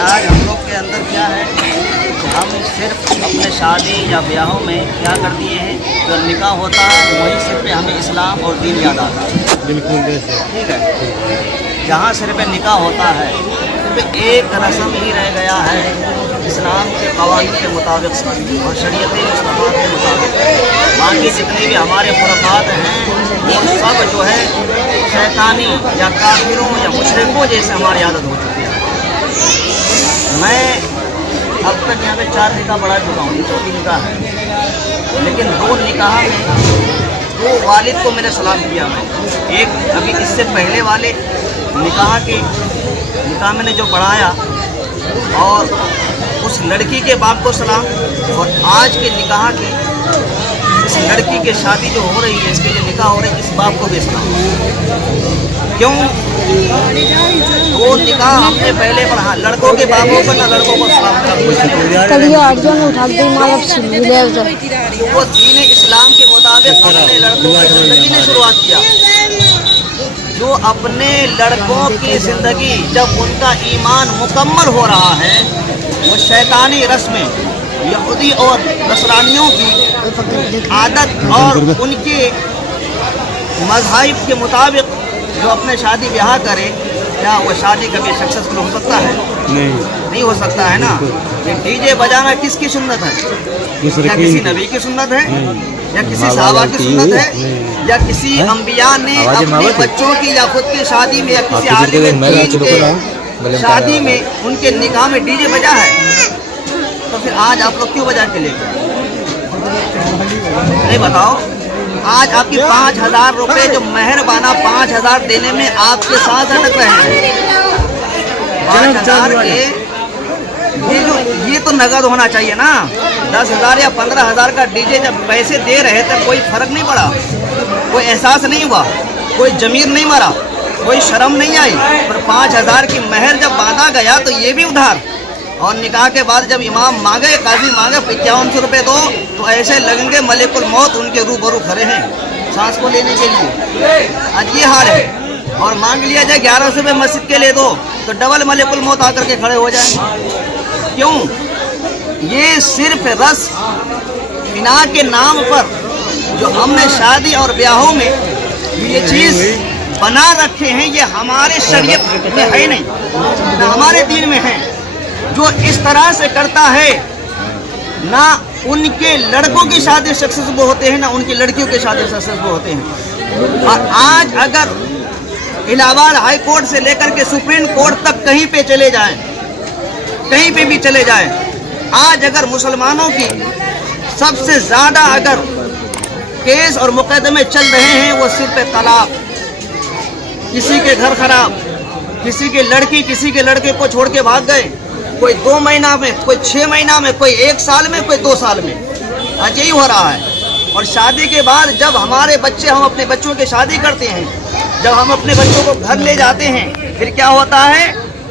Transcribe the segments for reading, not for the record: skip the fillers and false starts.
आज हम लोग के अंदर क्या है, हम सिर्फ अपने शादी या ब्याहों में क्या कर दिए हैं, जो निकाह होता है वहीं सिर पे हमें इस्लाम और दीन याद आता है। बिल्कुल ठीक है, जहाँ सिर पे निकाह होता है सिर्फ एक रस्म ही रह गया है इस्लाम के क़वानीन के मुताबिक और शरीयत मुस्तफ़ा के मुताबिक। बाकी जितने भी हमारे खुराफात हैं वो सब जो है शैतानी या काफिरों या मुशरिकों जैसे हमारी आदत हो चुकी है। मैं अब तक यहाँ पे 4 निकाह बढ़ा चुका हूँ, 4 निकाह है, लेकिन 2 निकाह में 2 वालिद को मैंने सलाम किया। मैं एक अभी इससे पहले वाले निकाह मैंने जो पढ़ाया और उस लड़की के बाप को सलाम, और आज के निकाह के इस लड़की के शादी जो हो रही है, इसके जो निकाह हो रही है, इस बाप को भी सलाम। क्यों? वो निकाह हमने पहले पढ़ा, लड़कों के बापों को ना लड़कों को सलाम करा। वो दीन इस्लाम के मुताबिक अपने लड़कों की ज़िंदगी ने शुरुआत किया। जो अपने लड़कों की ज़िंदगी जब उनका ईमान मुकम्मल हो रहा है, वो शैतानी रस्में यहूदी और नसरानियों की आदत और उनके मज़हब के मुताबिक जो अपने शादी ब्याह करे, क्या वो शादी कभी सक्सेसफुल हो सकता है? नहीं हो सकता है ना। ये डीजे बजाना किसकी सुन्नत है? क्या किसी नबी की सुन्नत है, या किसी सहाबा की सुन्नत है, या किसी अंबिया ने अपने बच्चों की या खुद की शादी में या किसी आलिम दीन के शादी में उनके निकाह में डीजे बजा है? तो फिर आज आप लोग क्यों बजा के लेके? नहीं बताओ। आज आपकी 5,000 रुपये जो मेहरबाना 5,000 देने में आपके साथ अटक रहे हैं। 5,000 के ये तो नगद होना चाहिए ना। 10,000 या 15,000 का डीजे जब पैसे दे रहे थे, कोई फर्क नहीं पड़ा, कोई एहसास नहीं हुआ, कोई जमीर नहीं मरा, कोई शर्म नहीं आई। पर 5,000 की मेहर जब बांधा गया तो ये भी उधार, और निकाह के बाद जब इमाम मांगे, काजी मांगे 5500 रुपये दो, तो ऐसे लगेंगे मलिकुल मौत उनके रूबरू खड़े हैं सांस को लेने के लिए। आज ये हाल है। और मांग लिया जाए 1100 रुपये मस्जिद के लिए दो, तो डबल मलिकुल मौत आकर के खड़े हो जाए। क्यों? ये सिर्फ रस बिना के नाम पर जो हमने शादी और ब्याहों में ये चीज़ बना रखे हैं, ये हमारे शरीयत में है नहीं, ना हमारे दीन में है। जो इस तरह से करता है, ना उनके लड़कों की शादी सक्सेसफुल होते हैं, ना उनकी लड़कियों की शादी सक्सेसफुल होते हैं। और आज अगर इलाहाबाद हाई कोर्ट से लेकर के सुप्रीम कोर्ट तक कहीं पे चले जाएं, कहीं पे भी चले जाएं, आज अगर मुसलमानों की सबसे ज़्यादा अगर केस और मुकदमे चल रहे हैं, वो सिर्फ तलाक, किसी के घर खराब, किसी के लड़की किसी के लड़के को छोड़ के भाग गए, कोई 2 महीना में, कोई 6 महीना में, कोई 1 साल में, कोई 2 साल में। आज यही हो रहा है। और शादी के बाद जब हमारे बच्चे, हम अपने बच्चों की शादी करते हैं, जब हम अपने बच्चों को घर ले जाते हैं, फिर क्या होता है?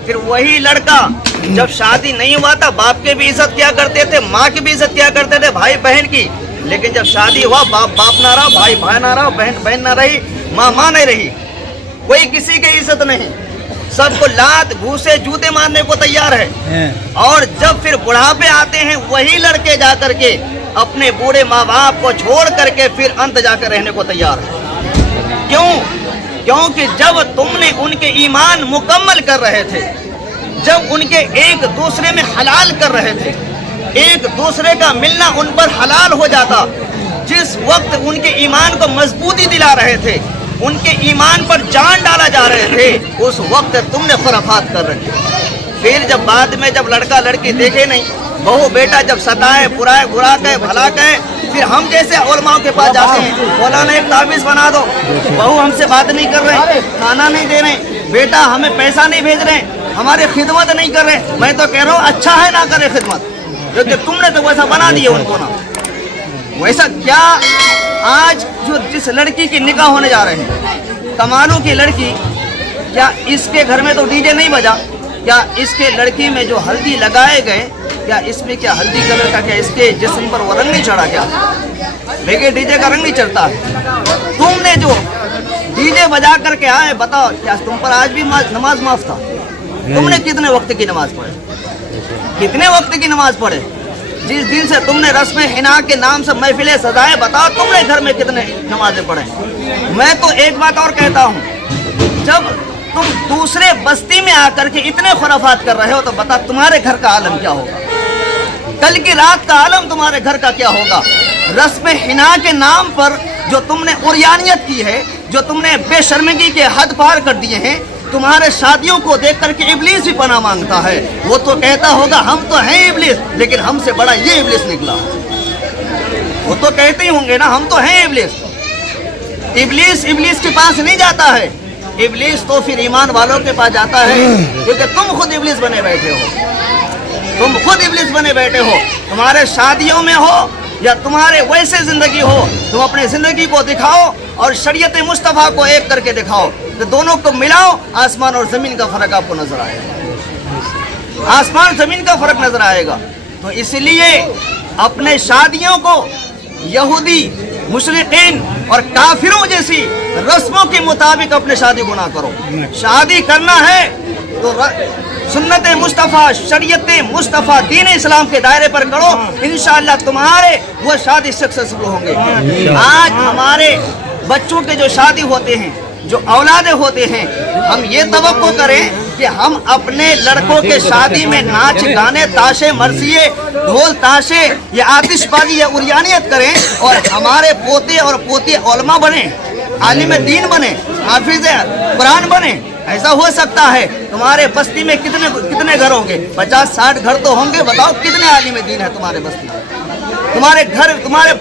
फिर वही लड़का जब शादी नहीं हुआ था, बाप के भी इज्जत किया करते थे, माँ की भी इज्जत किया करते थे, भाई बहन की। लेकिन जब शादी हुआ, बाप ना रहा, भाई ना रहा, बहन ना रही, माँ नहीं रही, कोई किसी की इज्जत नहीं, सबको लात घूसे जूते मारने को तैयार है। और जब फिर बुढ़ापे आते हैं, वही लड़के जा करके अपने बूढ़े माँ बाप को छोड़ करके फिर अंत जाकर रहने को तैयार है। क्यों? क्योंकि जब तुमने उनके ईमान मुकम्मल कर रहे थे, जब उनके एक दूसरे में हलाल कर रहे थे, एक दूसरे का मिलना उन पर हलाल हो जाता, जिस वक्त उनके ईमान को मजबूती दिला रहे थे, उनके ईमान पर जान डाला जा रहे थे, उस वक्त तुमने खुराफात कर रखी। फिर जब बाद में जब लड़का लड़की देखे नहीं, बहू बेटा जब सताए, बुराए, बुरा कहे, भला कहे, फिर हम जैसे उलमाओं के पास जाते हैं, मौलाना एक ताबीज़ बना दो, बहू हमसे बात नहीं कर रहे, खाना नहीं दे रहे, बेटा हमें पैसा नहीं भेज रहे, हमारे खिदमत नहीं कर रहे। मैं तो कह रहा हूँ अच्छा है ना करे खिदमत, क्योंकि तुमने तो वैसा बना दिया उनको ना। वैसा क्या आज जो जिस लड़की की निकाह होने जा रहे हैं, कमालों की लड़की, क्या इसके घर में तो डीजे नहीं बजा? क्या इसके लड़की में जो हल्दी लगाए गए, क्या इसमें क्या हल्दी कलर का क्या इसके जिस्म पर वो रंग नहीं चढ़ा? क्या लेकिन डीजे का रंग नहीं चढ़ता है। तुमने जो डीजे बजा करके आए, बताओ क्या तुम पर आज भी नमाज माफ था? तुमने कितने वक्त की नमाज पढ़ी? कितने वक्त की नमाज पढ़े? जिस दिन से तुमने रस्म हिना के नाम से महफिलें सजाए, बताओ तुमने घर में कितने नमाजें पढ़े? मैं तो एक बात और कहता हूँ, जब तुम दूसरे बस्ती में आकर के इतने खुराफात कर रहे हो तो बता तुम्हारे घर का आलम क्या होगा, कल की रात का आलम तुम्हारे घर का क्या होगा। रस्म हिना के नाम पर जो तुमने उरियानियत की है, जो तुमने बेशर्मगी के हद पार कर दिए हैं, तुम्हारे शादियों को देख करके इब्लीस भी पनाह मांगता है। वो तो कहता होगा हम तो हैं इब्लीस, लेकिन हमसे बड़ा ये इब्लीस निकला। वो तो कहते ही होंगे ना हम तो हैं इब्लीस। इब्लीस इब्लीस के पास नहीं जाता है, इब्लीस तो फिर ईमान वालों के पास जाता है, क्योंकि तुम खुद इब्लीस बने बैठे हो। तुम खुद इब्लीस बने बैठे हो। तुम्हारे शादियों में हो या तुम्हारे वैसे जिंदगी हो, तुम अपने जिंदगी को दिखाओ और शरीयत मुस्तफ़ा को एक करके दिखाओ, तो दोनों को मिलाओ, आसमान और जमीन का फर्क आपको नजर आएगा। आसमान जमीन का फर्क नजर आएगा। तो इसलिए अपने शादियों को यहूदी मुशरिकीन और काफिरों जैसी रस्मों के मुताबिक अपने शादी को ना करो। शादी करना है तो सुन्नत मुस्तफ़ा, शरीयत मुस्तफ़ा, दीन इस्लाम के दायरे पर करो, इंशाअल्लाह तुम्हारे वो शादी सक्सेसफुल होंगे। आज हमारे बच्चों के जो शादी होते हैं, जो औलादे होते हैं, हम ये तवक्को करें कि हम अपने लड़कों के शादी में नाच गाने, ताशे मरसिए, ढोल ताशे या आतिशबाजी या उरियानियत करें, और हमारे पोते और पोती उलमा बने, आलिम दीन बने, हाफिज कुरान बने। ऐसा हो सकता है? तुम्हारे बस्ती में कितने घर होंगे? 50-60 घर तो होंगे। बताओ कितने आलिम दीन है तुम्हारे बस्ती में? तुम्हारे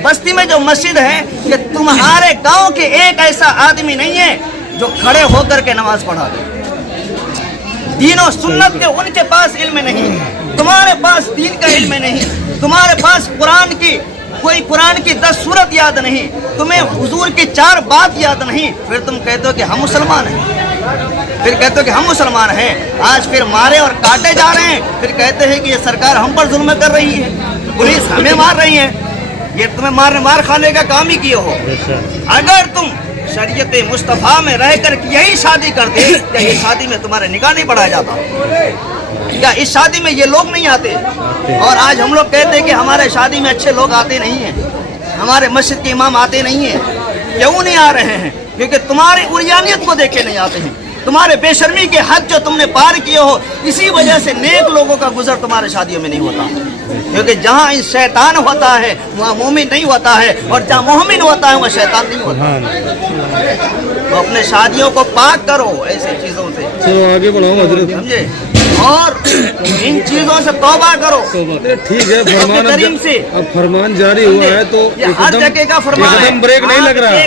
बस्ती में जो मस्जिद है, कि तुम्हारे गांव के एक ऐसा आदमी नहीं है जो खड़े होकर के नमाज पढ़ा दे। दीन और सुन्नत के उनके पास इल्म नहीं, तुम्हारे पास दीन का इल्म नहीं, तुम्हारे पास कुरान की 10 सूरत याद नहीं, तुम्हें हुजूर की 4 बात याद नहीं, फिर तुम कहते हो कि हम मुसलमान हैं। फिर कहते हो कि हम मुसलमान हैं। आज फिर मारे और काटे जा रहे हैं, फिर कहते हैं कि ये सरकार हम पर जुल्म कर रही है, पुलिस हमें मार रही है। ये तुम्हें मार खाने का काम ही किए हो। अगर तुम शरीयत मुस्तफ़ा में रह कर यही शादी करते, क्या ये शादी में तुम्हारे निकाह नहीं बढ़ाया जाता? क्या इस शादी में ये लोग नहीं आते? और आज हम लोग कहते हैं कि हमारे शादी में अच्छे लोग आते नहीं हैं, हमारे मस्जिद के इमाम आते नहीं हैं। क्यों नहीं आ रहे हैं? क्योंकि तुम्हारी उरियानियत को देख के नहीं आते हैं। तुम्हारे बेशर्मी के हद जो तुमने पार किए हो, इसी वजह से नेक लोगों का गुजर तुम्हारे शादियों में नहीं होता। क्योंकि जहाँ शैतान होता है वहाँ मोमिन नहीं होता है, और जहाँ मोमिन होता है वहाँ शैतान नहीं होता। तो अपने शादियों को पाक करो ऐसी चीजों से। चलो आगे बढ़ाओ हजरत, समझे? और इन चीजों से तौबा करो। ठीक है, फरमान से अब फरमान जारी हुआ है तो हर जगह का फरमान है, एकदम ब्रेक नहीं लग रहा है,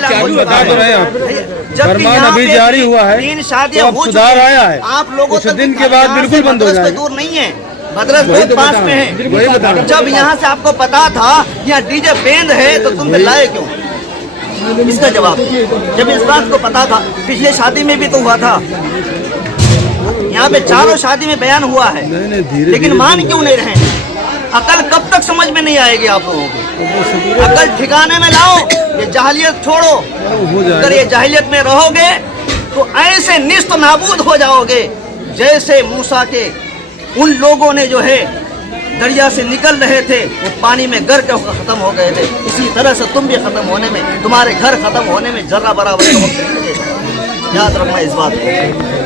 चालू है, बता तो रहे आप। फरमान अभी जारी हुआ है, 3 शादियां तो अब सुधार आया है। आप लोगों कुछ दिन के बाद बिल्कुल बंद हो जाएगा। दूर नहीं है, मदरस बहुत पास में है। जब यहाँ से आपको पता था यहाँ डीजे बैंड है तो तुम लाए क्यों? इसका जवाब, जब इस बात को पता था, पिछले शादी में भी तो हुआ था, यहाँ पे 4 शादी में बयान हुआ है, लेकिन मान क्यों नहीं रहे? अकल कब तक समझ में नहीं आएगी आप लोगों को? अकल ठिकाने में लाओ, ये जाहिलियत छोड़ो। अगर ये जाहिलियत में रहोगे तो ऐसे निस्त नाबूद हो जाओगे जैसे मूसा के उन लोगों ने जो है दरिया से निकल रहे थे, वो पानी में गर के खत्म हो गए थे। इसी तरह से तुम भी खत्म होने में, तुम्हारे घर खत्म होने में जर्रा बराबर का वक्त नहीं लगेगा। याद रखना इस बात को।